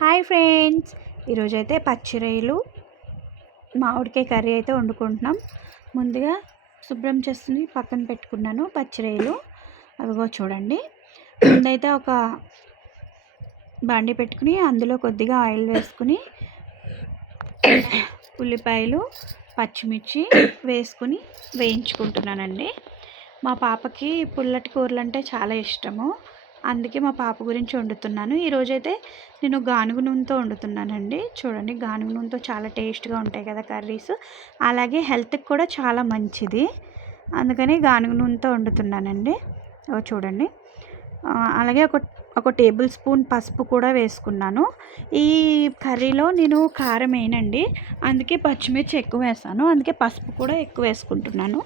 Hi friends, ఈరోజైతే పచ్చి రొయ్యలు మామిడికాయ కర్రీ అయితే వండుకుంటున్నాం. ముందుగా శుభ్రం చేసుకుని పక్కన పెట్టుకున్నాను పచ్చి రొయ్యలు. అవిగో చూడండి. ముందైతే ఒక బాండి పెట్టుకుని అందులో కొద్దిగా ఆయిల్ వేసుకుని ఉల్లిపాయలు, పచ్చిమిర్చి వేసుకుని వేయించుకుంటున్నానండి. మా పాపకి పుల్లటి కూరలు అంటే చాలా ఇష్టము. అందుకే మా పాప గురించి వండుతున్నాను. ఈరోజైతే నేను గానుగ నూనెతో వండుతున్నానండి. చూడండి, గానుగ నూనెతో చాలా టేస్ట్గా ఉంటాయి కదా కర్రీస్. అలాగే హెల్త్కి కూడా చాలా మంచిది. అందుకని గానుగ నూనెతో వండుతున్నానండి. చూడండి. అలాగే ఒక టేబుల్ స్పూన్ పసుపు కూడా వేసుకున్నాను. ఈ కర్రీలో నేను కారం వేయనండి, అందుకే పచ్చిమిర్చి ఎక్కువ వేస్తాను. అందుకే పసుపు కూడా ఎక్కువ వేసుకుంటున్నాను.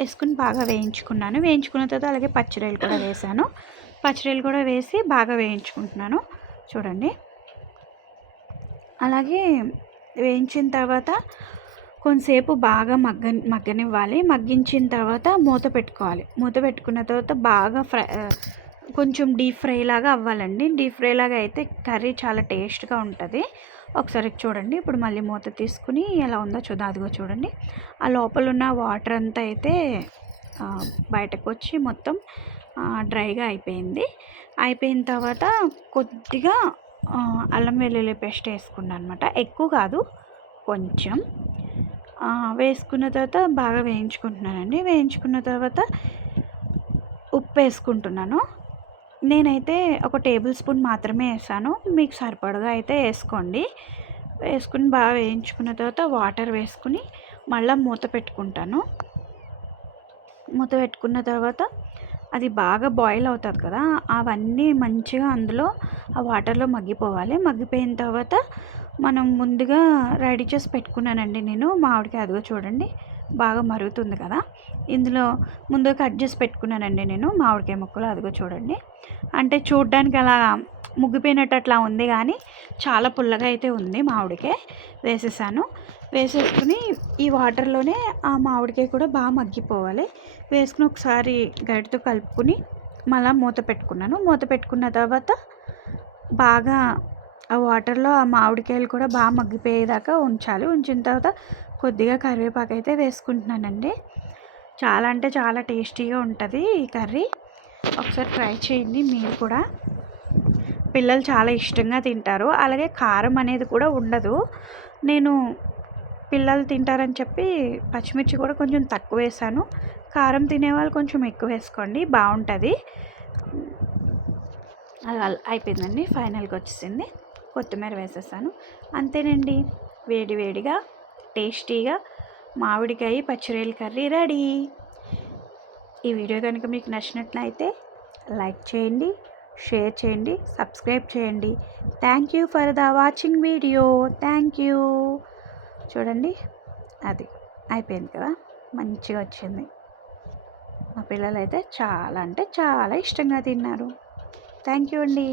వేసుకుని బాగా వేయించుకున్నాను. వేయించుకున్న తర్వాత అలాగే పచ్చిరొయ్యలు కూడా వేసాను. పచ్చిరొయ్యలు కూడా వేసి బాగా వేయించుకుంటున్నాను. చూడండి. అలాగే వేయించిన తర్వాత కొంతసేపు బాగా మగ్గనివ్వాలి. మగ్గించిన తర్వాత మూత పెట్టుకోవాలి. మూత పెట్టుకున్న తర్వాత బాగా కొంచెం డీప్ ఫ్రై లాగా అవ్వాలండి. డీప్ ఫ్రై లాగా అయితే కర్రీ చాలా టేస్ట్గా ఉంటుంది. ఒకసారి చూడండి. ఇప్పుడు మళ్ళీ మూత తీసుకుని ఎలా ఉందో చూద్దాం. అదిగో చూడండి, ఆ లోపల ఉన్న వాటర్ అంతా అయితే బయటకు వచ్చి మొత్తం డ్రైగా అయిపోయింది. అయిపోయిన తర్వాత కొద్దిగా అల్లం వెల్లుల్లి పేస్ట్ వేసుకున్నాను అనమాట. ఎక్కువ కాదు, కొంచెం వేసుకున్న తర్వాత బాగా వేయించుకుంటున్నానండి. వేయించుకున్న తర్వాత ఉప్పు వేసుకుంటున్నాను. నేనైతే ఒక టేబుల్ స్పూన్ మాత్రమే వేసాను. మీకు సరిపడగా అయితే వేసుకోండి. వేసుకుని బాగా వేయించుకున్న తర్వాత వాటర్ వేసుకుని మళ్ళీ మూత పెట్టుకుంటాను. మూత పెట్టుకున్న తర్వాత అది బాగా బాయిల్ అవుతుంది కదా, అవన్నీ మంచిగా అందులో ఆ వాటర్లో మగ్గిపోవాలి. మగ్గిపోయిన తర్వాత మనం ముందుగా రెడీ చేసి పెట్టుకున్నానండి నేను మామిడికాయ. అదిగో చూడండి, బాగా మరుగుతుంది కదా. ఇందులో ముందుగా కట్ చేసి పెట్టుకున్నానండి నేను మామిడికాయ ముక్కలు. అదిగో చూడండి. అంటే చూడ్డానికి అలా ముగ్గిపోయినట్టు అట్లా ఉంది, కానీ చాలా పుల్లగా అయితే ఉంది మామిడికాయ. వేసేసాను. వేసేసుకుని ఈ వాటర్లోనే ఆ మామిడికాయ కూడా బాగా మగ్గిపోవాలి. వేసుకుని ఒకసారి గరిటెతో కలుపుకుని మళ్ళీ మూత పెట్టుకున్నాను. మూత పెట్టుకున్న తర్వాత బాగా ఆ వాటర్లో ఆ మామిడికాయలు కూడా బాగా మగ్గిపోయేదాకా ఉంచాలి. ఉంచిన తర్వాత కొద్దిగా కరివేపాకు అయితే వేసుకుంటున్నానండి. చాలా అంటే చాలా టేస్టీగా ఉంటుంది ఈ కర్రీ. ఒకసారి ట్రై చేయండి మీరు కూడా. పిల్లలు చాలా ఇష్టంగా తింటారు. అలాగే కారం అనేది కూడా ఉండదు. నేను పిల్లలు తింటారని చెప్పి పచ్చిమిర్చి కూడా కొంచెం తక్కువ వేసాను. కారం తినేవాళ్ళు కొంచెం ఎక్కువ వేసుకోండి, బాగుంటుంది. అలా అయిపోయిందండి. ఫైనల్గా వచ్చేసింది. కొత్తిమీర వేసేసాను. అంతేనండి, వేడి వేడిగా టేస్టీగా మామిడికాయ పచ్చిరొయ్యల కర్రీ రెడీ. ఈ వీడియో కనుక మీకు నచ్చినట్లయితే లైక్ చేయండి, షేర్ చేయండి, సబ్స్క్రైబ్ చేయండి. Thank you for the watching video. Thank you. చూడండి, అది అయిపోయింది కదా, మంచిగా వచ్చింది. మా పిల్లలు అయితే చాలా అంటే చాలా ఇష్టంగా తిన్నారు. థ్యాంక్ యూ అండి.